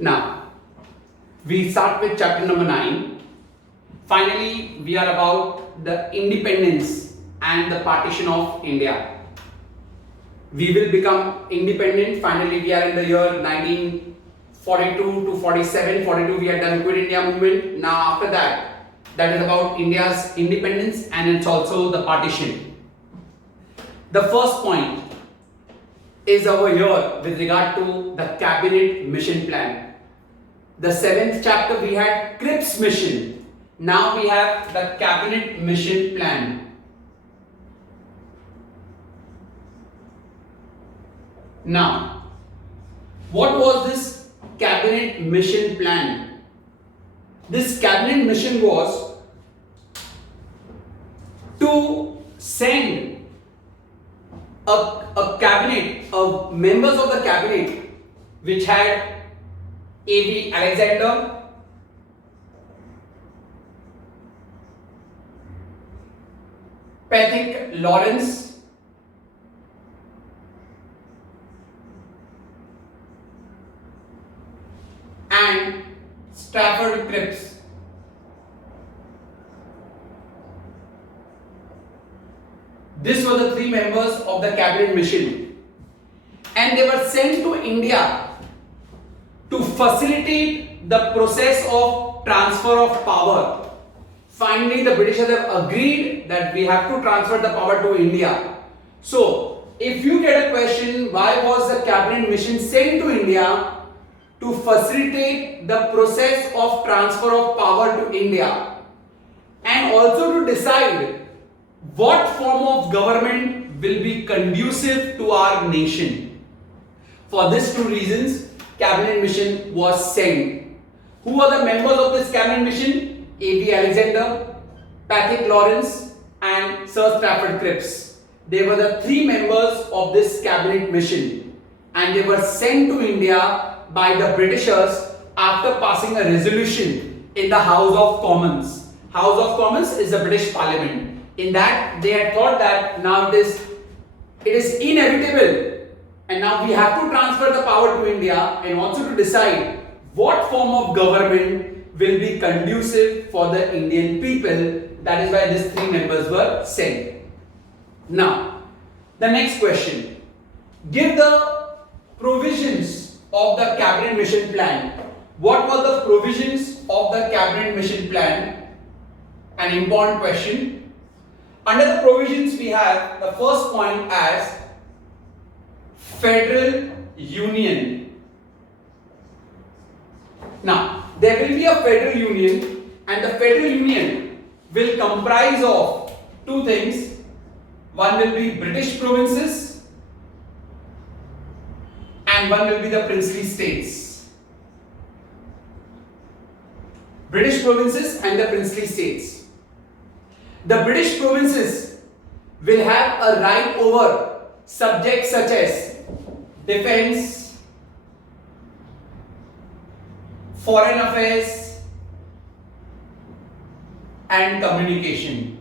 Now, we start with chapter number 9. Finally, we are about the independence and the partition of India. We will become independent. Finally, we are in the year 1942 to 47. 42, we had done Quit India movement. Now, after that, that is about India's independence and it's also the partition. The first point is over here with regard to the cabinet mission plan. The 7th chapter we had Cripps mission. Now we have the cabinet mission plan. Now, what was this cabinet mission plan? This cabinet mission was to send a cabinet of members of the cabinet which had A.V. Alexander, Patrick Lawrence, and Stafford Cripps. These were the 3 members of the cabinet mission, and they were sent to India to facilitate the process of transfer of power. Finally, the Britishers have agreed that we have to transfer the power to India. So, if you get a question, why was the cabinet mission sent to India? To facilitate the process of transfer of power to India, and also to decide what form of government will be conducive to our nation. For these 2 reasons, cabinet mission was sent. Who are the members of this cabinet mission? A.V. Alexander, Patrick Lawrence, and Sir Stafford Cripps. They were the 3 members of this cabinet mission, and they were sent to India by the Britishers after passing a resolution in the House of Commons. House of Commons is the British Parliament. In that, they had thought that now it is inevitable, and now we have to transfer the power to India and also to decide what form of government will be conducive for the Indian people. That is why these 3 members were sent. Now, the next question. Give the provisions of the cabinet mission plan. What were the provisions of the cabinet mission plan? An important question. Under the provisions, we have the first point as Federal Union. Now, there will be a Federal Union, and the Federal Union will comprise of 2 things. One will be British provinces and one will be the princely states. British provinces and the princely states. The British provinces will have a right over subjects such as defense, foreign affairs, and communication.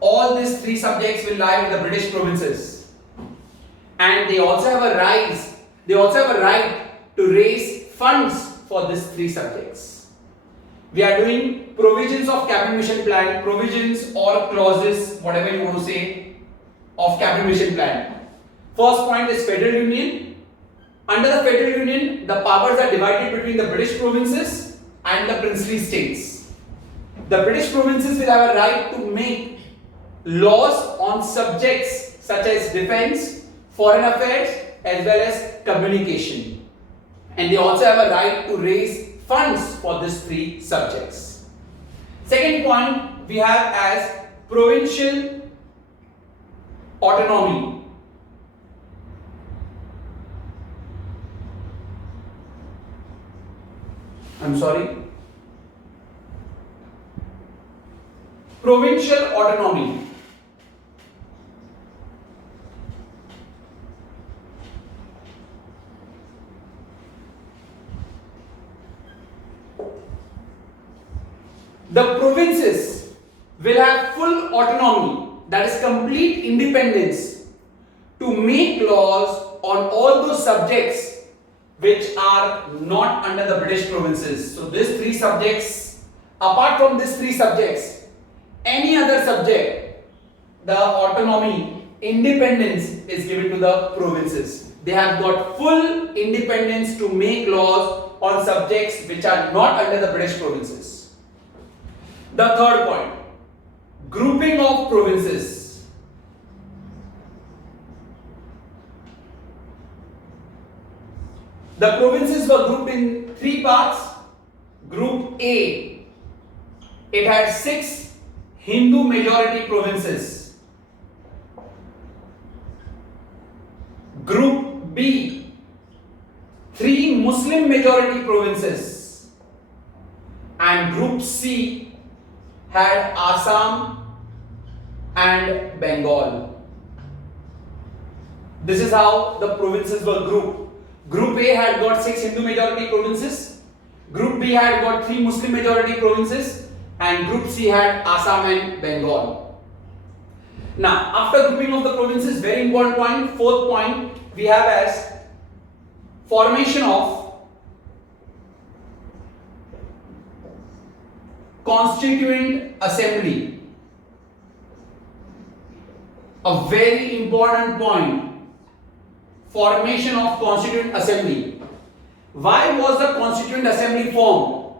All these 3 subjects will lie with the British provinces, and they also have a right to raise funds for these 3 subjects. We are doing provisions of cabinet mission plan, provisions or clauses, whatever you want to say, of cabinet mission plan. First point is Federal Union. Under the Federal Union, the powers are divided between the British provinces and the princely states. The British provinces will have a right to make laws on subjects such as defense, foreign affairs, as well as communication. And they also have a right to raise funds for these 3 subjects. Second point we have as provincial autonomy. Provincial autonomy. The provinces will have full autonomy, that is complete independence, to make laws on all those subjects which are not under the British provinces. So these three subjects, apart from these three subjects, any other subject, the autonomy, independence is given to the provinces. They have got full independence to make laws on subjects which are not under the British provinces. The third point, grouping of provinces. The provinces were grouped in three parts. Group A, it had 6 Hindu majority provinces. Group B, 3 Muslim majority provinces. And Group C had Assam and Bengal. This is how the provinces were grouped. Group A had got 6 Hindu majority provinces. Group B had got 3 Muslim majority provinces. And Group C had Assam and Bengal. Now, after grouping of the provinces, very important point, fourth point, we have as formation of Constituent Assembly. A very important point, formation of Constituent Assembly. Why was the Constituent Assembly formed?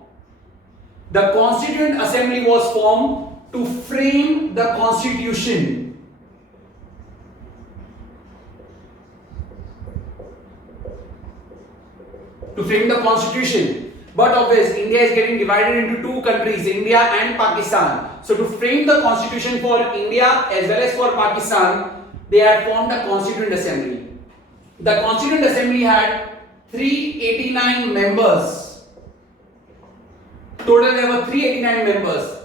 The Constituent Assembly was formed to frame the Constitution. To frame the Constitution. But obviously, India is getting divided into two countries, India and Pakistan. So to frame the Constitution for India as well as for Pakistan, they had formed a Constituent Assembly. The Constituent Assembly had 389 members. Total there were 389 members,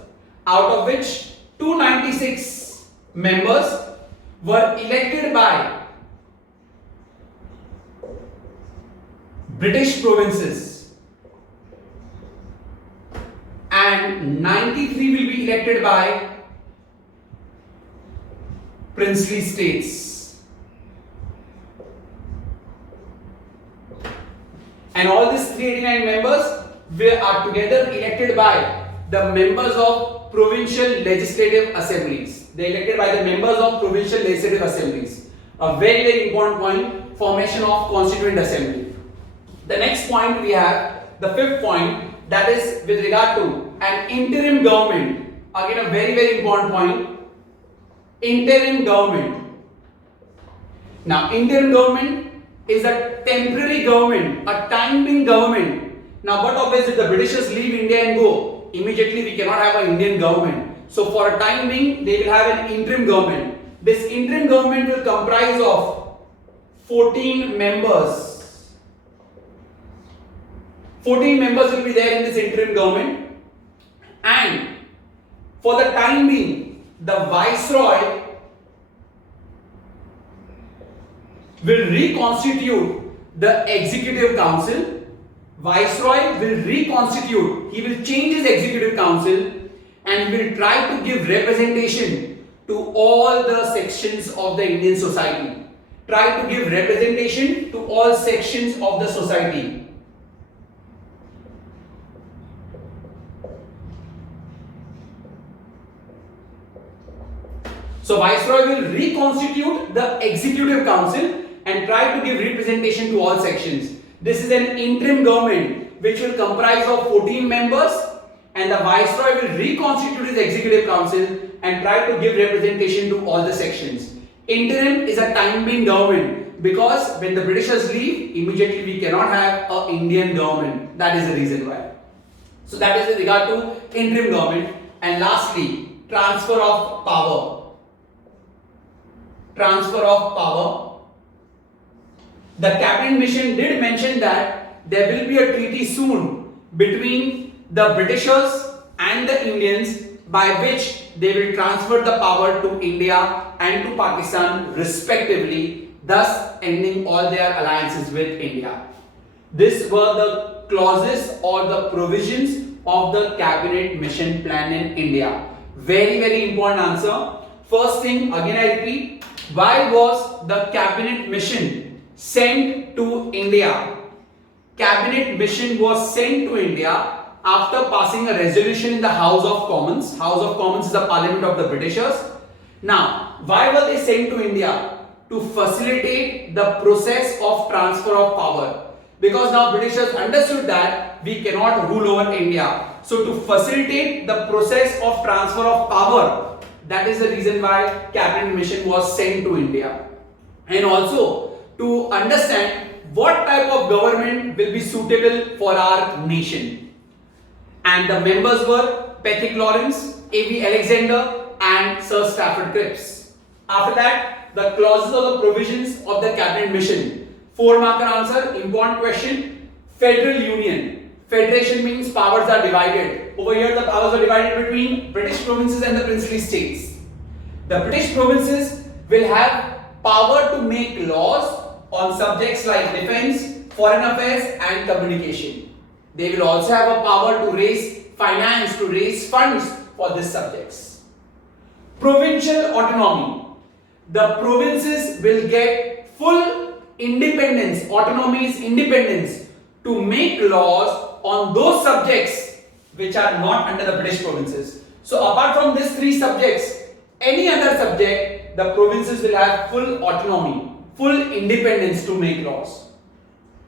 out of which 296 members were elected by British provinces and 93 will be elected by princely states. And all these 389 members are together elected by the members of provincial legislative assemblies. They are elected by the members of provincial legislative assemblies. A very, very important point, formation of Constituent Assembly. The next point we have, the fifth point, that is with regard to an interim government. Again, a very, very important point, interim government. Now, interim government is a temporary government, a time-being government. Now, but obviously, if the Britishers leave India and go, immediately we cannot have an Indian government. So, for a time being, they will have an interim government. This interim government will comprise of 14 members. 14 members will be there in this interim government. And for the time being, the Viceroy will reconstitute the Executive Council. Viceroy will reconstitute, he will change his Executive Council and will try to give representation to all the sections of the Indian society. Try to give representation to all sections of the society. So Viceroy will reconstitute the Executive Council and try to give representation to all sections. This is an interim government which will comprise of 14 members, and the Viceroy will reconstitute his Executive Council and try to give representation to all the sections. Interim is a time-being government because when the Britishers leave, immediately we cannot have an Indian government. That is the reason why. So that is with regard to interim government. And lastly, transfer of power. Transfer of power. The cabinet mission did mention that there will be a treaty soon between the Britishers and the Indians by which they will transfer the power to India and to Pakistan respectively, thus ending all their alliances with India. These were the clauses or the provisions of the cabinet mission plan in India. Very, very important answer. First thing, again I repeat, why was the cabinet mission sent to India? cabinet mission was sent to India after passing a resolution in the House of Commons. House of Commons is the parliament of the Britishers. Now, why were they sent to India? To facilitate the process of transfer of power. Because now Britishers understood that we cannot rule over India. So to facilitate the process of transfer of power, that is the reason why cabinet mission was sent to India. And also to understand what type of government will be suitable for our nation. And the members were Patrick Lawrence, A.V. Alexander and Sir Stafford Cripps. After that, the clauses or the provisions of the cabinet mission. 4-marker answer, important question. Federal Union. Federation means powers are divided. Over here the powers are divided between British provinces and the princely states. The British provinces will have power to make laws on subjects like defense, foreign affairs and communication. They will also have a power to raise finance, to raise funds for these subjects. Provincial autonomy. The provinces will get full independence, autonomy is independence, to make laws on those subjects which are not under the British provinces. So apart from these 3 subjects, any other subject, the provinces will have full autonomy, full independence to make laws.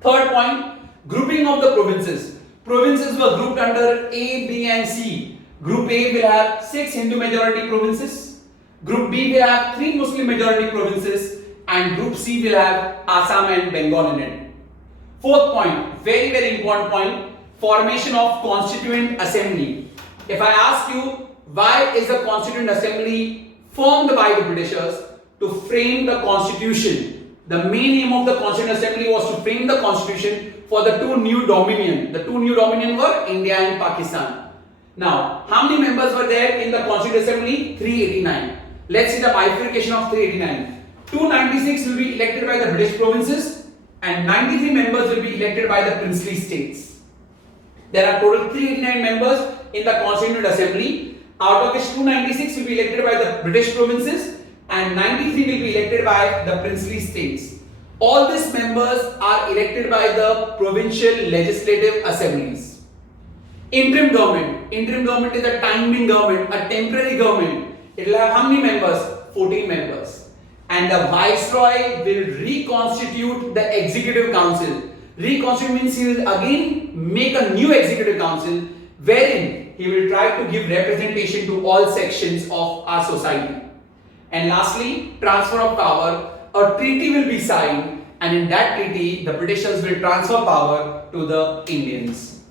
Third point, grouping of the provinces. Provinces were grouped under A, B and C. Group A will have 6 Hindu majority provinces. Group B will have 3 Muslim majority provinces and Group C will have Assam and Bengal in it. Fourth point, very very important point, formation of Constituent Assembly. If I ask you, why is the Constituent Assembly formed by the Britishers? To frame the Constitution. The main aim of the Constituent Assembly was to frame the Constitution for the 2 new dominion. The 2 new dominion were India and Pakistan. Now, how many members were there in the Constituent Assembly? 389. Let's see the bifurcation of 389. 296 will be elected by the British provinces and 93 members will be elected by the princely states. There are total 389 members in the Constituent Assembly, out of which 296 will be elected by the British provinces and 93 will be elected by the princely states. All these members are elected by the provincial legislative assemblies. Interim government. Interim government is a time-being government, a temporary government. It will have how many members? 14 members. And the Viceroy will reconstitute the Executive Council. Reconstitute means he will again make a new Executive Council wherein he will try to give representation to all sections of our society. And lastly, transfer of power. A treaty will be signed and in that treaty the Britishers will transfer power to the Indians.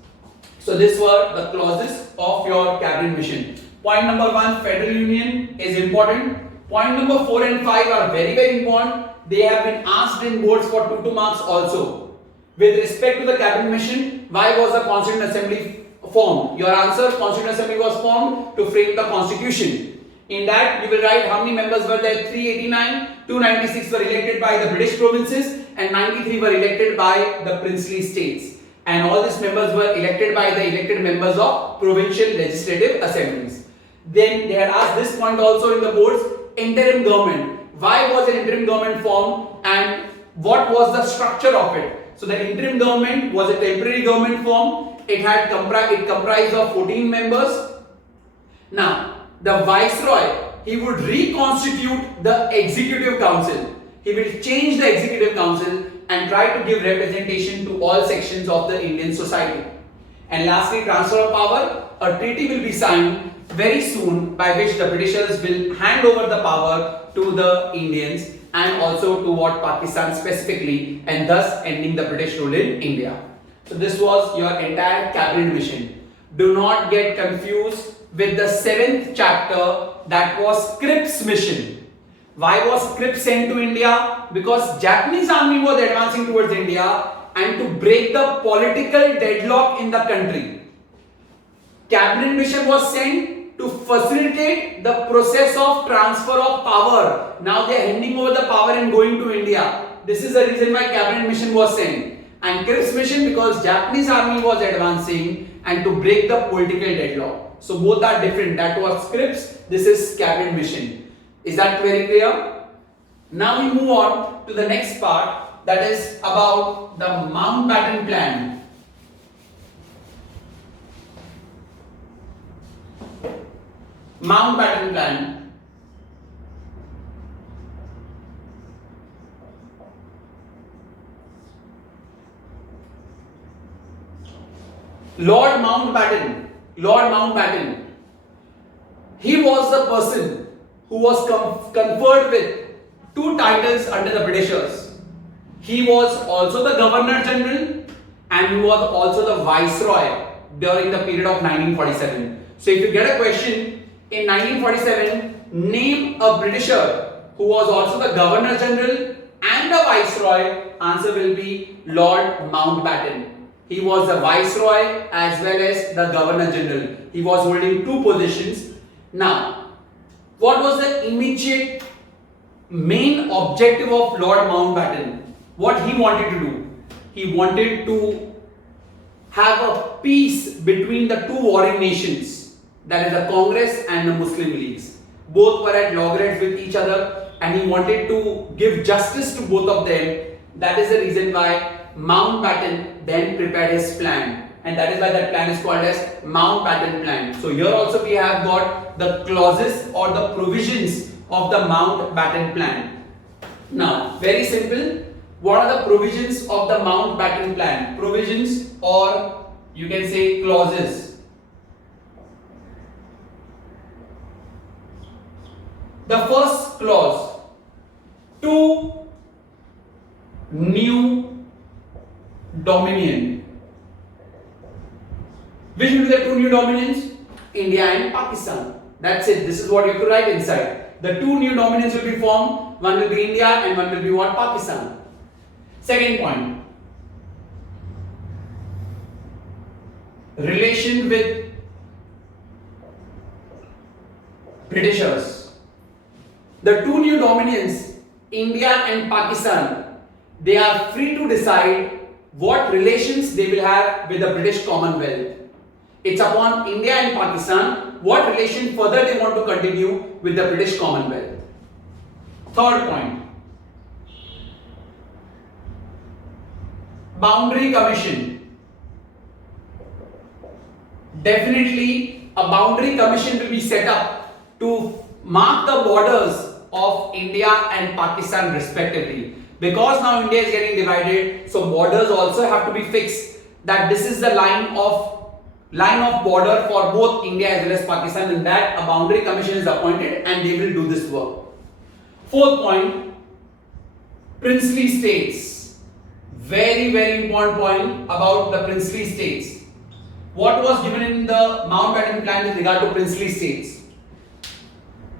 So these were the clauses of your cabinet mission. Point number 1, Federal Union is important. Point number 4 and 5 are very very important. They have been asked in boards for 2 marks also. With respect to the cabinet mission, why was the Constituent Assembly formed? Your answer, Constituent Assembly was formed to frame the Constitution. In that you will write how many members were there? 389, 296 were elected by the British provinces and 93 were elected by the princely states. And all these members were elected by the elected members of provincial legislative assemblies. Then they had asked this point also in the boards, interim government. Why was an interim government formed and what was the structure of it? So the interim government was a temporary government formed. It comprised of 14 members. Now, the Viceroy, he would reconstitute the Executive Council. He will change the Executive Council and try to give representation to all sections of the Indian society. And lastly, transfer of power. A treaty will be signed very soon by which the Britishers will hand over the power to the Indians and also to Pakistan specifically, and thus ending the British rule in India. So this was your entire cabinet mission. Do not get confused with the 7th chapter, that was Cripps mission. Why was Cripps sent to India? Because Japanese army was advancing towards India and to break the political deadlock in the country. Cabinet mission was sent to facilitate the process of transfer of power. Now they are handing over the power and going to India. This is the reason why cabinet mission was sent. And Cripps mission because Japanese army was advancing and to break the political deadlock. So both are different. That was Cripps, this is cabinet mission. Is that very clear? Now we move on to the next part, that is about the Mountbatten Plan. Mountbatten Plan. Lord Mountbatten, he was the person who was conferred with two titles under the Britishers. He was also the Governor General and he was also the Viceroy during the period of 1947. So if you get a question in 1947, name a Britisher who was also the Governor General and the Viceroy, answer will be Lord Mountbatten. He was the Viceroy as well as the Governor General. He was holding two positions. Now, what was the immediate main objective of Lord Mountbatten? What he wanted to do? He wanted to have a peace between the two warring nations, that is the Congress and the Muslim Leagues. Both were at loggerheads with each other and he wanted to give justice to both of them. That is the reason why Mountbatten then prepared his plan, and that is why that plan is called as Mountbatten Plan. So here also we have got the clauses or the provisions of the Mountbatten Plan. Now, very simple. What are the provisions of the Mountbatten Plan? Provisions, or you can say clauses. The first clause, two new dominion. Which will be the two new dominions? India and Pakistan. That's it. This is what you have to write inside. The two new dominions will be formed. One will be India and one will be what? Pakistan. Second point. Relation with Britishers. The two new dominions, India and Pakistan, they are free to decide what relations they will have with the British Commonwealth. It's upon India and Pakistan what relation further they want to continue with the British Commonwealth. Third point. Boundary Commission. Definitely a boundary commission will be set up to mark the borders of India and Pakistan respectively. Because now India is getting divided, so borders also have to be fixed, that this is the line of border for both India as well as Pakistan, and that a boundary commission is appointed and they will do this work. Fourth point, princely states. Very, very important point about the princely states. What was given in the Mountbatten Plan with regard to princely states?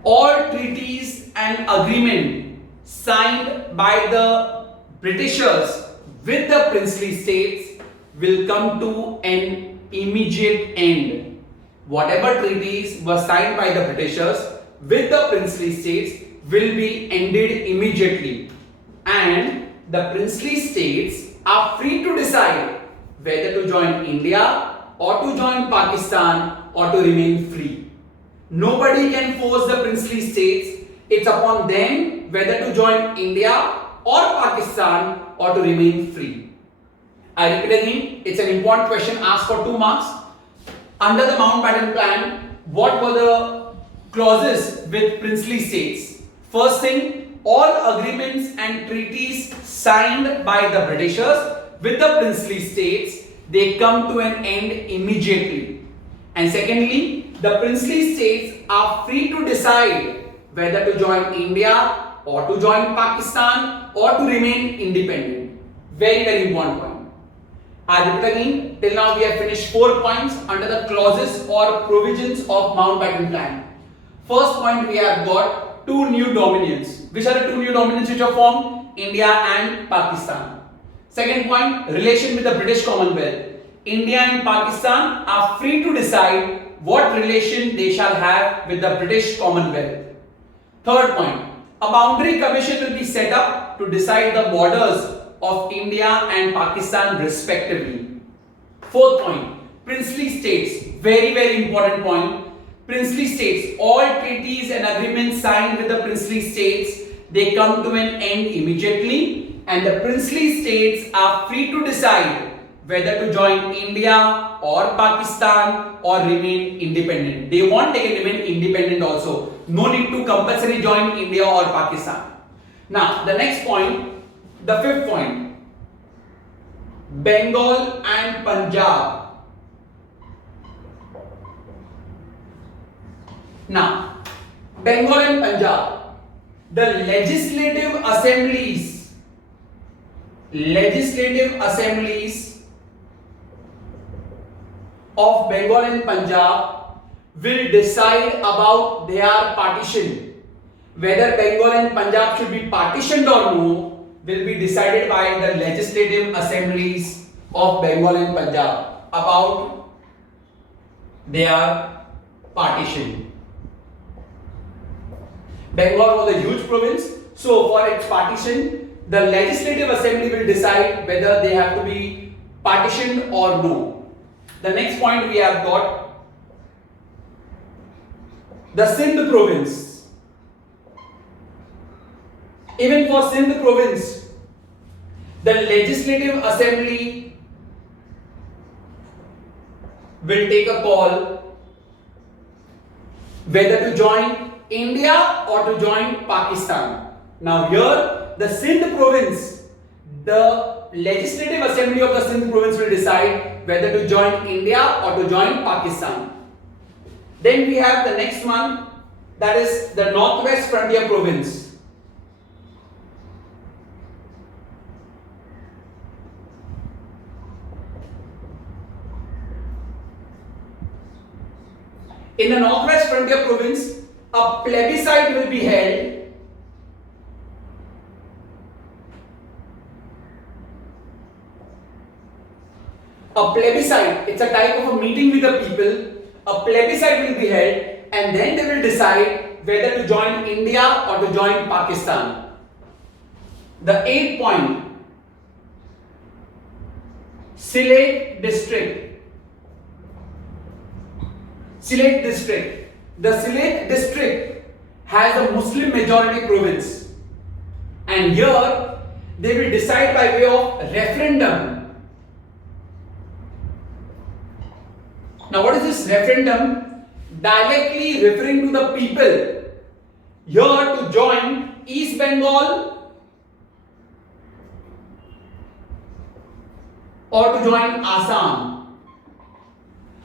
All treaties and agreement signed by the Britishers with the princely states will come to an immediate end. Whatever treaties were signed by the Britishers with the princely states will be ended immediately, and the princely states are free to decide whether to join India or to join Pakistan or to remain free. Nobody can force the princely states. It's upon them whether to join India or Pakistan or to remain free. I repeat again, it's an important question asked for 2 marks. Under the Mountbatten Plan, what were the clauses with princely states? First thing, all agreements and treaties signed by the Britishers with the princely states, they come to an end immediately. And secondly, the princely states are free to decide whether to join India or to join Pakistan or to remain independent. Very, very important point. I repeat again, till now we have finished 4 points under the clauses or provisions of Mountbatten Plan. First point, we have got two new dominions. Which are the two new dominions which are formed? India and Pakistan. Second point, relation with the British Commonwealth. India and Pakistan are free to decide what relation they shall have with the British Commonwealth. Third point, a boundary commission will be set up to decide the borders of India and Pakistan respectively. Fourth point, princely states. Very, very important point. Princely states, all treaties and agreements signed with the princely states, they come to an end immediately, and the princely states are free to decide whether to join India or Pakistan or remain independent. They want they can remain independent also. No need to compulsory join India or Pakistan. Now the next point, the fifth point, Bengal and Punjab. Now, Bengal and Punjab, the legislative assemblies of Bengal and Punjab will decide about their partition. Whether Bengal and Punjab should be partitioned or no will be decided by the legislative assemblies of Bengal and Punjab about their partition. Bengal was a huge province, so for its partition, the legislative assembly will decide whether they have to be partitioned or no. The next point we have got the Sindh province. Even for Sindh province, the legislative assembly will take a call whether to join India or to join Pakistan. Now here, the Sindh province, the legislative assembly of the Sindh province will decide whether to join India or to join Pakistan. Then we have the next one, that is the Northwest Frontier province. In the Northwest Frontier province, a plebiscite will be held a plebiscite, it's a type of a meeting with the people. A plebiscite will be held and then they will decide whether to join India or to join Pakistan. The eighth point, Sylhet district. Sylhet district. The Sylhet district has a Muslim majority province, and here they will decide by way of referendum. Now what is this referendum? Directly referring to the people here to join East Bengal or to join Assam.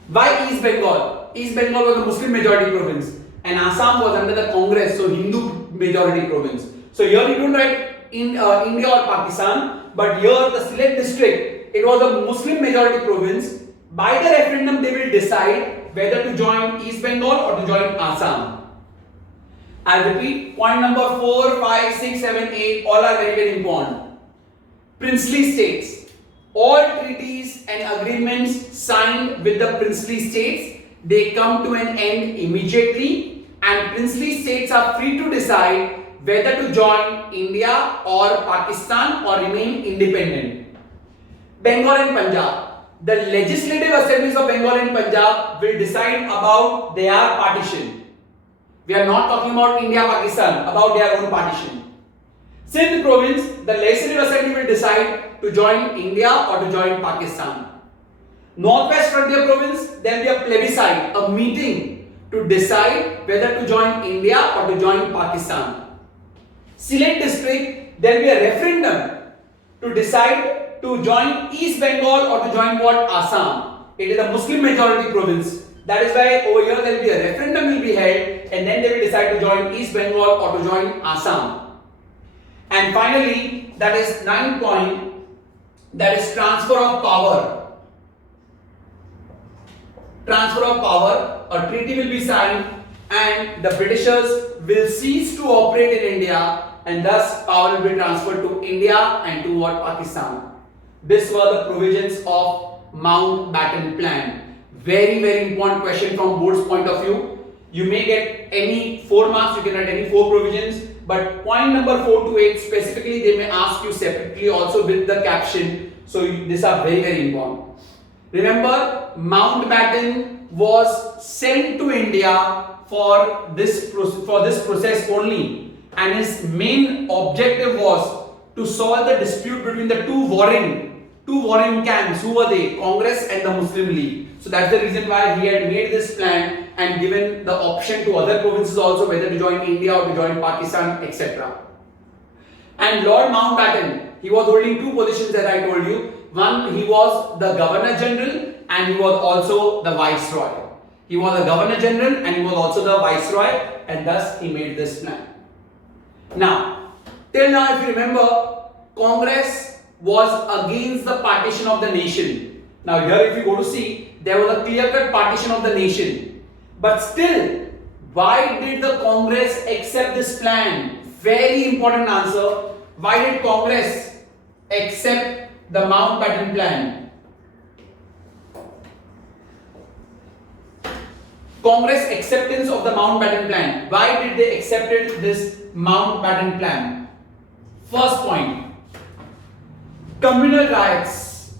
Why East Bengal? East Bengal was a Muslim majority province and Assam was under the Congress, so Hindu majority province. So here we don't write in India or Pakistan, but here the Sylhet district, it was a Muslim majority province. By the referendum they will decide whether to join East Bengal or to join Assam. I repeat, point number 4, 5, 6, 7, 8 all are very very important. Princely states. All treaties and agreements signed with the princely states, they come to an end immediately, and princely states are free to decide whether to join India or Pakistan or remain independent. Bengal and Punjab, the legislative assemblies of Bengal and Punjab will decide about their partition. We are not talking about India, Pakistan, about their own partition. Sindh province, the legislative assembly will decide to join India or to join Pakistan. Northwest Frontier province, there will be a plebiscite, a meeting to decide whether to join India or to join Pakistan. Sylhet district, there will be a referendum to decide to join East Bengal or to join what? Assam. It is a Muslim majority province. That is why over here there will be a referendum will be held and then they will decide to join East Bengal or to join Assam. And finally, that is 9th point, that is transfer of power. Transfer of power, a treaty will be signed and the Britishers will cease to operate in India and thus power will be transferred to India and to what? Pakistan. These were the provisions of Mountbatten Plan. Very very important question from board's point of view. You may get any 4 marks, you can write any 4 provisions, but point number 4 to 8 specifically they may ask you separately also with the caption. So these are very very important. Remember, Mountbatten was sent to India for this process only, and his main objective was to solve the dispute between the two warring camps. Who were they? Congress and the Muslim League. So that's the reason why he had made this plan and given the option to other provinces also whether to join India or to join Pakistan, etc. And Lord Mountbatten, he was holding two positions as I told you. One, he was the Governor General and he was also the Viceroy. He was the Governor General and he was also the Viceroy, and thus he made this plan. Now, till now if you remember, Congress was against the partition of the nation. Now here if you go to see, there was a clear-cut partition of the nation. But still, why did the Congress accept this plan? Very important answer. Why did Congress accept the Mountbatten plan? Congress acceptance of the Mountbatten plan. Why did they accept this Mountbatten plan? First point, communal riots.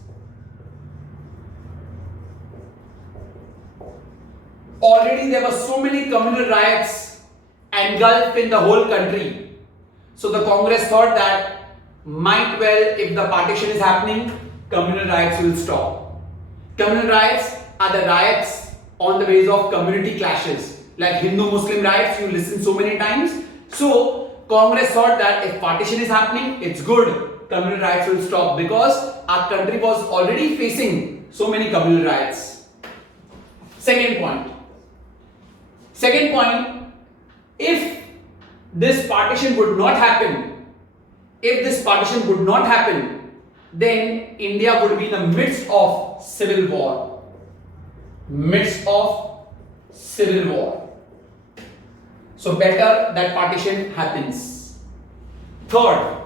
Already there were so many communal riots engulfed in the whole country. So the Congress thought that might well, if the partition is happening, communal riots will stop. Communal riots are the riots on the basis of community clashes, like Hindu-Muslim riots you listen so many times. So Congress thought that if partition is happening, it's good, communal riots will stop, because our country was already facing so many communal riots. Second point, if this partition would not happen, then India would be in the midst of civil war. So better that partition happens. Third,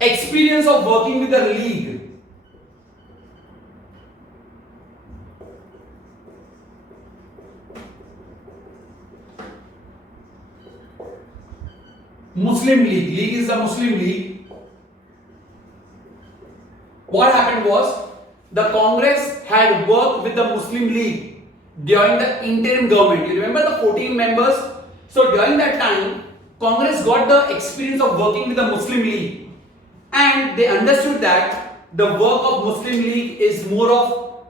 experience of working with the League. Muslim League. League is the Muslim League. What happened was, the Congress had worked with the Muslim League during the interim government. You remember the 14 members? So during that time, Congress got the experience of working with the Muslim League, and they understood that the work of Muslim League is more of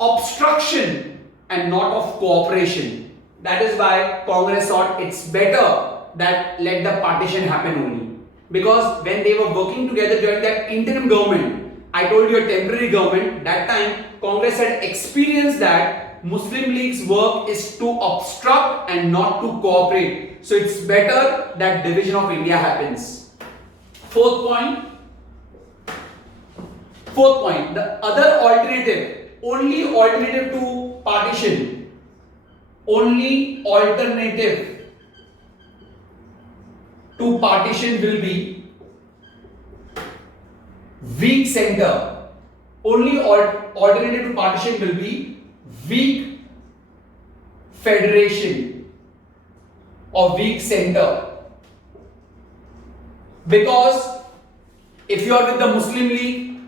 obstruction and not of cooperation. That is why Congress thought it's better that let the partition happen only. Because when they were working together during that interim government, I told you a temporary government, that time Congress had experienced that Muslim League's work is to obstruct and not to cooperate. So it's better that division of India happens. Fourth point, the other alternative, only alternative to partition, will be weak center. Only alternative to partition will be weak federation or weak center. Because if you are with the Muslim League,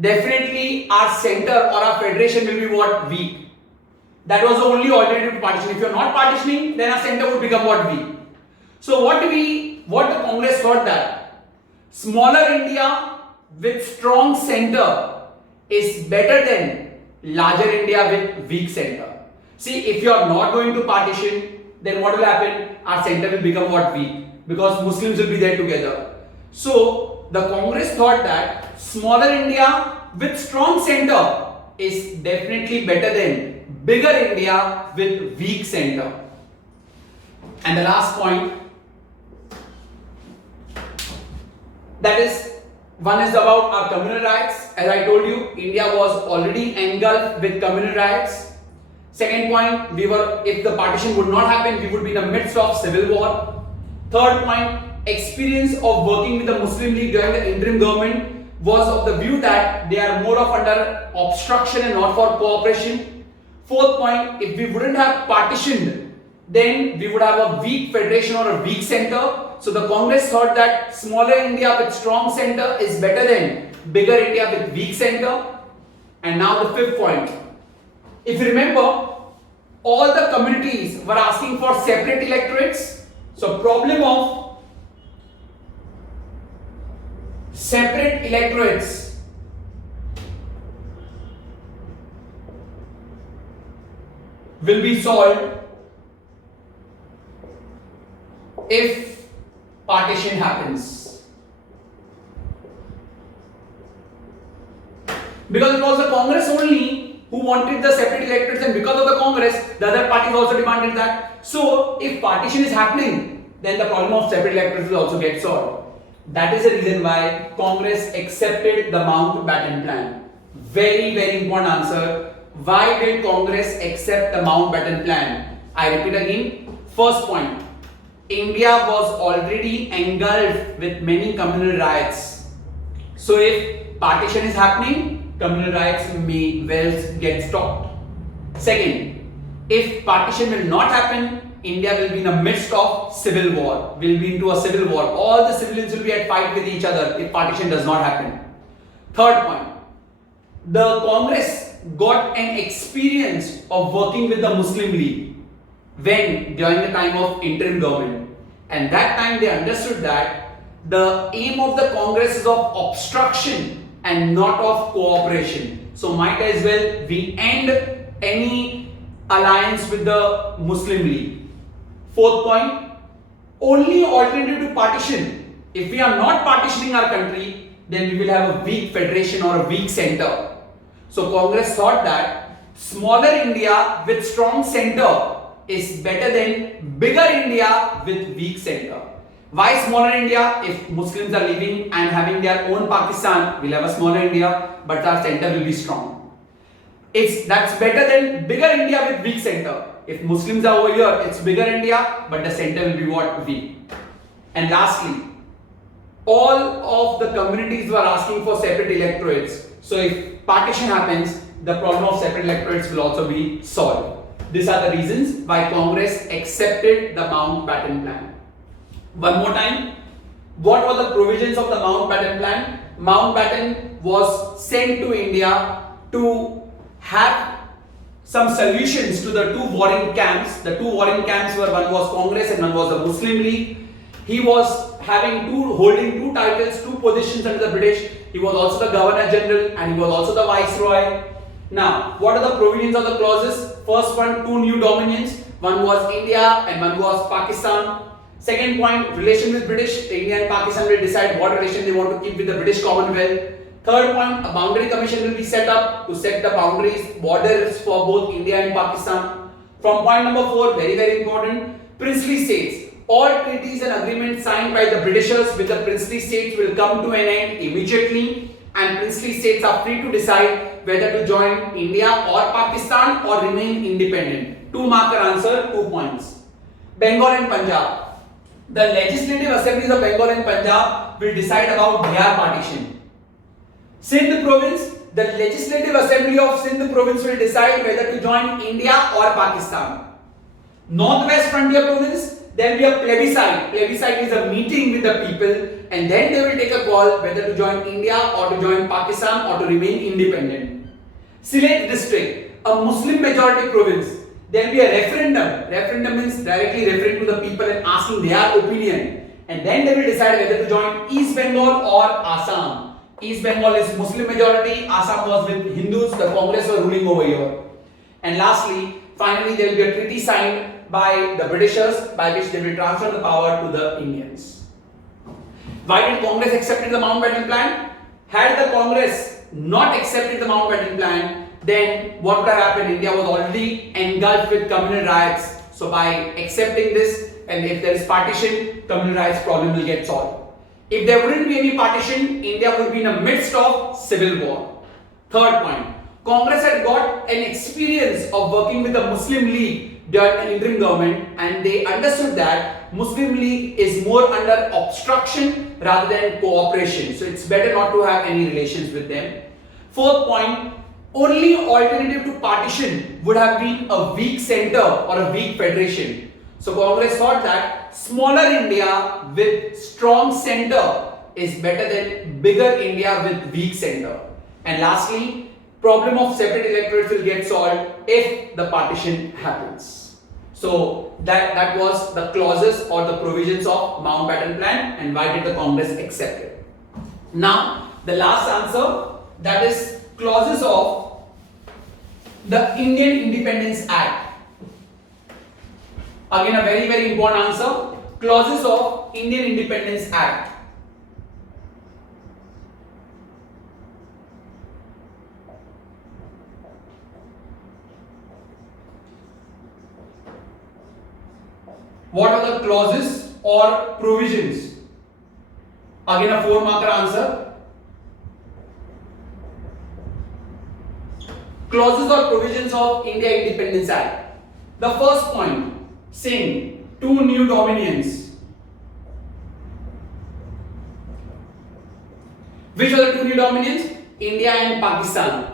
definitely our center or our federation will be what? Weak. That was the only alternative to partition. If you are not partitioning, then our center would become what? Weak. So what the Congress thought that smaller India with strong center is better than larger India with weak center. See, if you are not going to partition, then what will happen? Our center will become what? Weak, because Muslims will be there together. So the Congress thought that smaller India with strong center is definitely better than bigger India with weak center. And the last point, that is, one is about our communal riots. As I told you, India was already engulfed with communal riots. Second point, if the partition would not happen, we would be in the midst of civil war. Third point, experience of working with the Muslim League during the interim government was of the view that they are more of under obstruction and not for cooperation. Fourth point, if we wouldn't have partitioned, then we would have a weak federation or a weak center. So the Congress thought that smaller India with strong center is better than bigger India with weak center. And now the fifth point. If you remember, all the communities were asking for separate electorates. So problem of separate electorates will be solved if partition happens. Because it was the Congress only who wanted the separate electorates, and because of the Congress, the other parties also demanded that. So, if partition is happening, then the problem of separate electorates will also get solved. That is the reason why Congress accepted the Mountbatten Plan. Very, very important answer. Why did Congress accept the Mountbatten Plan? I repeat again. First point. India was already engulfed with many communal riots. So if partition is happening, communal riots may well get stopped. Second, if partition will not happen, India will be in the midst of civil war, will be into a civil war. All the civilians will be at fight with each other if partition does not happen. Third point, the Congress got an experience of working with the Muslim League when during the time of interim government, and that time they understood that the aim of the Congress is of obstruction and not of cooperation. So might as well we end any alliance with the Muslim League. Fourth point, only alternative to partition. If we are not partitioning our country, then we will have a weak federation or a weak center. So Congress thought that smaller India with strong center is better than bigger India with weak center. Why smaller India? If Muslims are living and having their own Pakistan, we'll have a smaller India, but our center will be strong. That's better than bigger India with weak center. If Muslims are over here, it's bigger India, but the center will be what? Weak. And lastly, all of the communities were asking for separate electorates. So if partition happens, the problem of separate electorates will also be solved. These are the reasons why Congress accepted the Mountbatten Plan. One more time, what were the provisions of the Mountbatten Plan? Mountbatten was sent to India to have some solutions to the two warring camps. The two warring camps were, one was Congress and one was the Muslim League. He was holding two titles, two positions under the British. He was also the Governor General and he was also the Viceroy. Now, what are the provisions of the clauses? First one, two new dominions. One was India and one was Pakistan. Second point, relation with British. India and Pakistan will decide what relation they want to keep with the British Commonwealth. Third point, a boundary commission will be set up to set the boundaries, borders for both India and Pakistan. From point number 4, very, very important, princely states. All treaties and agreements signed by the Britishers with the princely states will come to an end immediately, and princely states are free to decide whether to join India or Pakistan or remain independent. 2 marker answer, 2 points. Bengal and Punjab. The legislative assemblies of Bengal and Punjab will decide about their partition. Sindh province, the legislative assembly of Sindh province will decide whether to join India or Pakistan. Northwest frontier province, there will be a plebiscite. Plebiscite is a meeting with the people and then they will take a call whether to join India or to join Pakistan or to remain independent. Sylhet district, a Muslim majority province, there will be a referendum. Referendum means directly referring to the people and asking their opinion. And then they will decide whether to join East Bengal or Assam. East Bengal is Muslim majority, Assam was with Hindus, the Congress were ruling over here. And lastly, finally there will be a treaty signed by the Britishers by which they will transfer the power to the Indians. Why did Congress accept the Mountbatten Plan? Had the Congress not accepted the Mountbatten Plan, then what would have happened? India was already engulfed with communal riots. So by accepting this, and if there is partition, communal riots problem will get solved. If there wouldn't be any partition, India would be in the midst of civil war. Third point, Congress had got an experience of working with the Muslim League during an interim government, and they understood that Muslim League is more under obstruction rather than cooperation. So it's better not to have any relations with them. Fourth point, only alternative to partition would have been a weak center or a weak federation. So Congress thought that smaller India with strong center is better than bigger India with weak center. And lastly, problem of separate electorates will get solved if the partition happens. So that was the clauses or the provisions of Mountbatten Plan, and why did the Congress accept it? Now, the last answer, that is clauses of the Indian Independence Act. Again, a very, very important answer. Clauses of Indian Independence Act. What are the clauses or provisions? Again, a 4-marker answer. Clauses or provisions of India Independence Act. The first point saying 2 new dominions. Which are the 2 new dominions? India and Pakistan.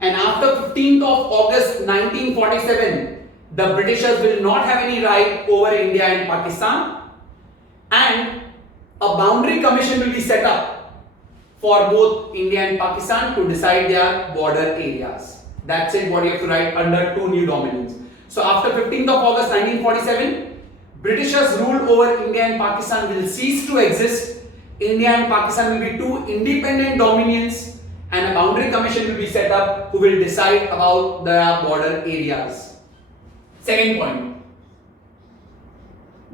And after 15th of August 1947, the Britishers will not have any right over India and Pakistan, and a boundary commission will be set up for both India and Pakistan to decide their border areas. That's it, what you have to write under 2 new dominions. So after 15th of August 1947, Britishers' rule over India and Pakistan will cease to exist. India and Pakistan will be 2 independent dominions, and a boundary commission will be set up who will decide about the border areas. Second point,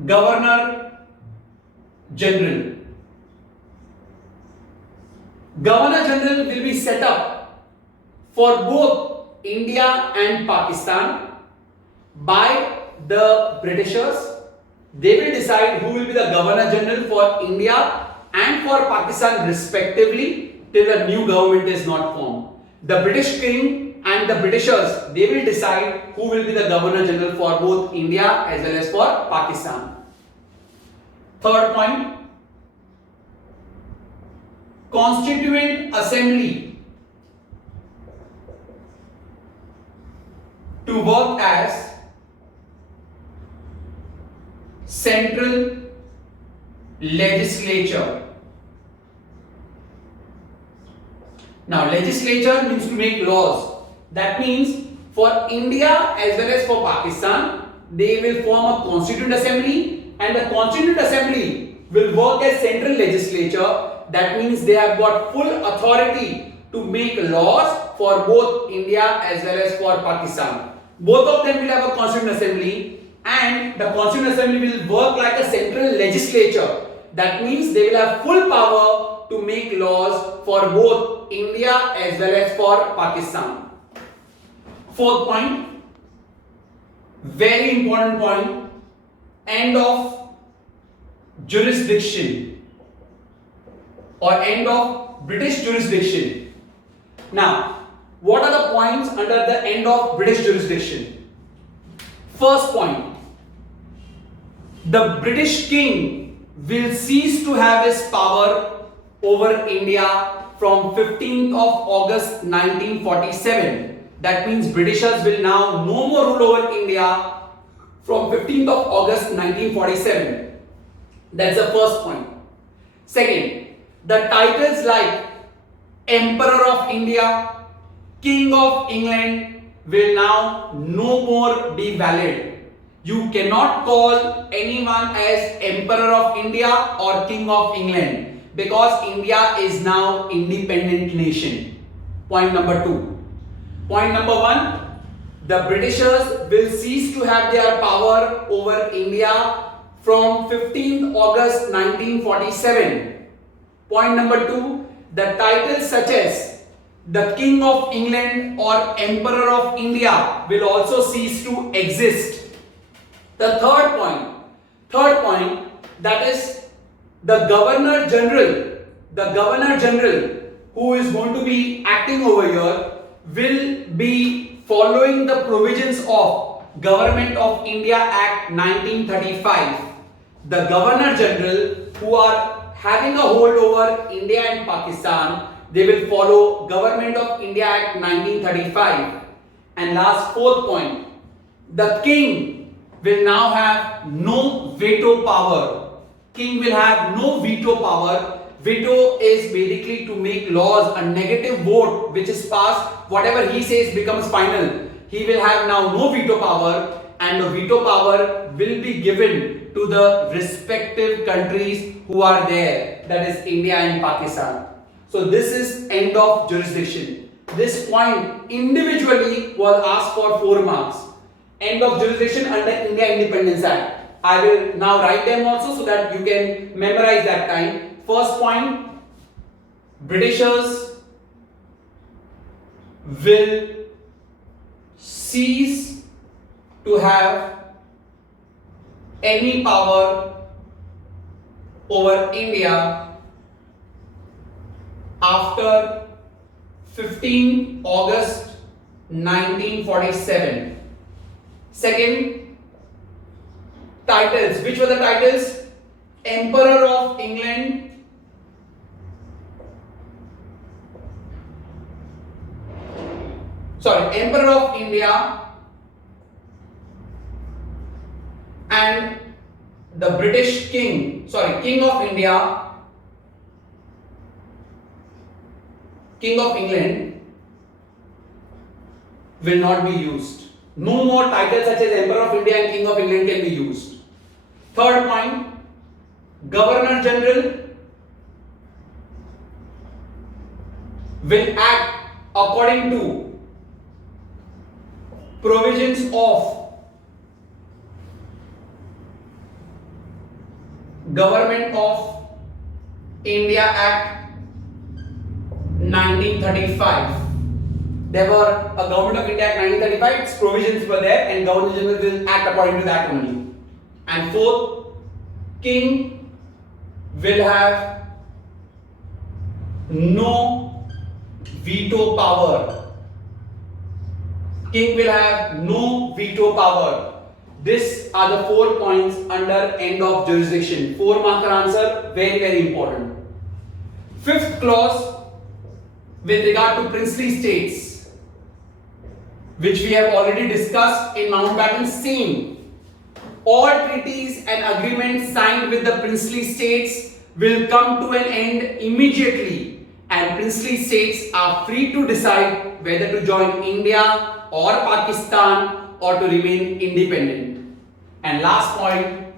Governor General. Governor General will be set up for both India and Pakistan by the Britishers. They will decide who will be the Governor General for India and for Pakistan respectively till a new government is not formed. The British King and the Britishers, they will decide who will be the Governor General for both India as well as for Pakistan. Third point, Constituent Assembly to work as central legislature. Now, legislature means to make laws. That means for India as well as for Pakistan, they will form a Constituent Assembly, and the Constituent Assembly will work as central legislature. That means they have got full authority to make laws for both India as well as for Pakistan. Both of them will have a Constituent Assembly, and the Constituent Assembly will work like a central legislature. That means they will have full power to make laws for both India as well as for Pakistan. Fourth point, very important point, end of jurisdiction or end of British jurisdiction. Now, what are the points under the end of British jurisdiction? First point, the British King will cease to have his power over India from 15th of August 1947. That means Britishers will now no more rule over India from 15th of August 1947. That's the first point. Second, the titles like Emperor of India, King of England will now no more be valid. You cannot call anyone as Emperor of India or King of England because India is now independent nation. Point number 2. Point number 1, the Britishers will cease to have their power over India from 15th August 1947. Point number 2, the titles such as the King of England or Emperor of India will also cease to exist. The third point, that is the Governor General who is going to be acting over here will be following the provisions of Government of India Act 1935. The Governor General who are having a hold over India and Pakistan, they will follow Government of India Act 1935. And last, fourth point, the King will now have no veto power. King will have no veto power. Veto is basically to make laws, a negative vote which is passed, whatever he says becomes final. He will have now no veto power, and the veto power will be given to the respective countries who are there, that is India and Pakistan. So this is end of jurisdiction. This point individually was asked for 4 marks. End of jurisdiction under India Independence Act. I will now write them also so that you can memorize that time. First point, Britishers will cease to have any power over India after 15 August 1947. Second, titles. Which were the titles? Emperor of England, Emperor of India, and the British King, King of India, King of England will not be used. No more titles such as Emperor of India and King of England can be used. Third point, Governor General will act according to provisions of Government of India Act 1935. There were a Government of India Act 1935, its provisions were there, and Governor General will act according to that only. And fourth, King will have no veto power. King will have no veto power. These are the 4 points under end of jurisdiction. 4 marker answer, very, very important. Fifth clause with regard to princely states, which we have already discussed in Mountbatten, same. All treaties and agreements signed with the princely states will come to an end immediately, and princely states are free to decide whether to join India or Pakistan or to remain independent. And last point,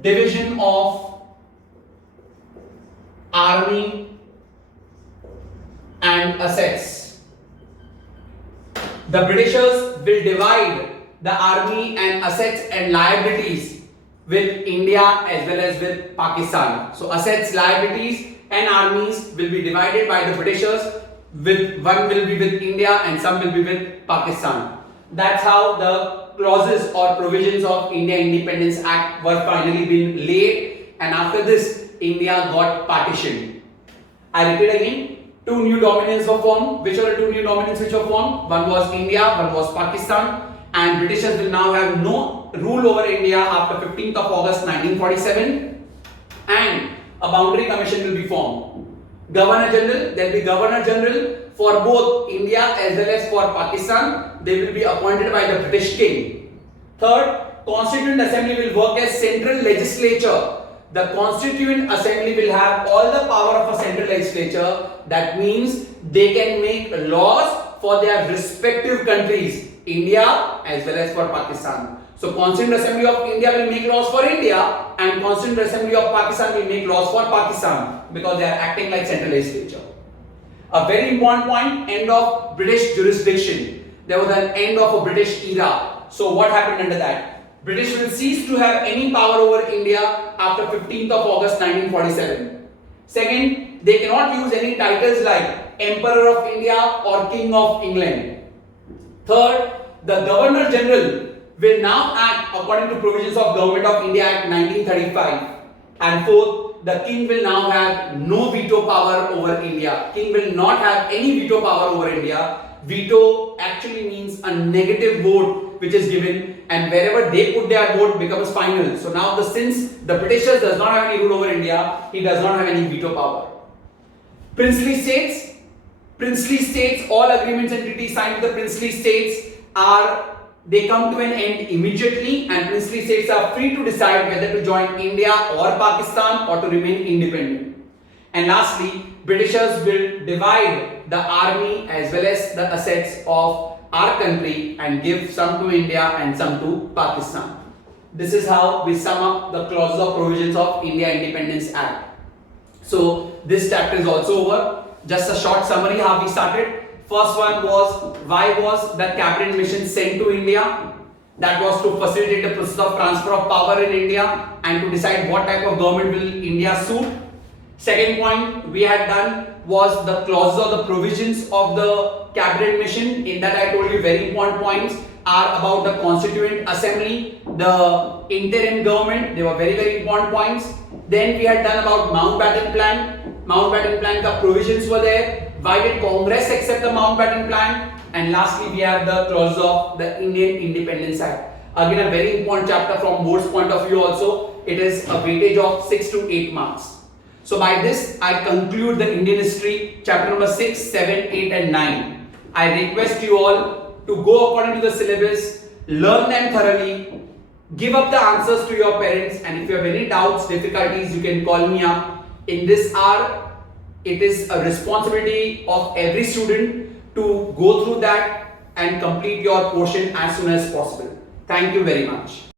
division of army and assets. The Britishers will divide the army and assets and liabilities with India as well as with Pakistan. So assets, liabilities and armies will be divided by the Britishers. With one will be with India and some will be with Pakistan. That's how the clauses or provisions of India Independence Act were finally being laid, and after this India got partitioned. I repeat again, 2 new dominions were formed. Which are the 2 new dominions which were formed? One was India, one was Pakistan, and Britishers will now have no rule over India after 15th of August 1947, and a boundary commission will be formed. Governor General, there will be Governor General for both India as well as for Pakistan. They will be appointed by the British King. Third, Constituent Assembly will work as central legislature. The Constituent Assembly will have all the power of a central legislature. That means they can make laws for their respective countries, India as well as for Pakistan. So Constituent Assembly of India will make laws for India, and Constituent Assembly of Pakistan will make laws for Pakistan, because they are acting like central legislature. A very important point, end of British jurisdiction. There was an end of a British era. So what happened under that? British will cease to have any power over India after 15th of August 1947. Second, they cannot use any titles like Emperor of India or King of England. Third, the Governor General will now act according to provisions of Government of India Act 1935. And fourth, the King will now have no veto power over India. King will not have any veto power over India. Veto actually means a negative vote which is given, and wherever they put their vote becomes final. So now since the Britishers does not have any rule over India, he does not have any veto power. Princely states, all agreements and treaties signed with the princely states they come to an end immediately, and princely states are free to decide whether to join India or Pakistan or to remain independent. And lastly, Britishers will divide the army as well as the assets of our country and give some to India and some to Pakistan. This is how we sum up the clauses of provisions of India Independence Act. So this chapter is also over. Just a short summary how we started. First one was, why was the cabinet mission sent to India? That was to facilitate the process of transfer of power in India and to decide what type of government will India suit. Second point we had done was the clauses or the provisions of the cabinet mission. In that I told you very important points are about the constituent assembly, the interim government. They were very important points. Then we had done about Mountbatten Plan. Mountbatten Plan ka provisions were there. Why did Congress accept the Mountbatten Plan? And lastly, we have the clause of the Indian Independence Act. Again, a very important chapter from board's point of view also. It is a weightage of 6 to 8 marks. So by this, I conclude the Indian history, chapter number 6, 7, 8 and 9. I request you all to go according to the syllabus, learn them thoroughly, give up the answers to your parents, and if you have any doubts, difficulties, you can call me up. In this hour, it is a responsibility of every student to go through that and complete your portion as soon as possible. Thank you very much.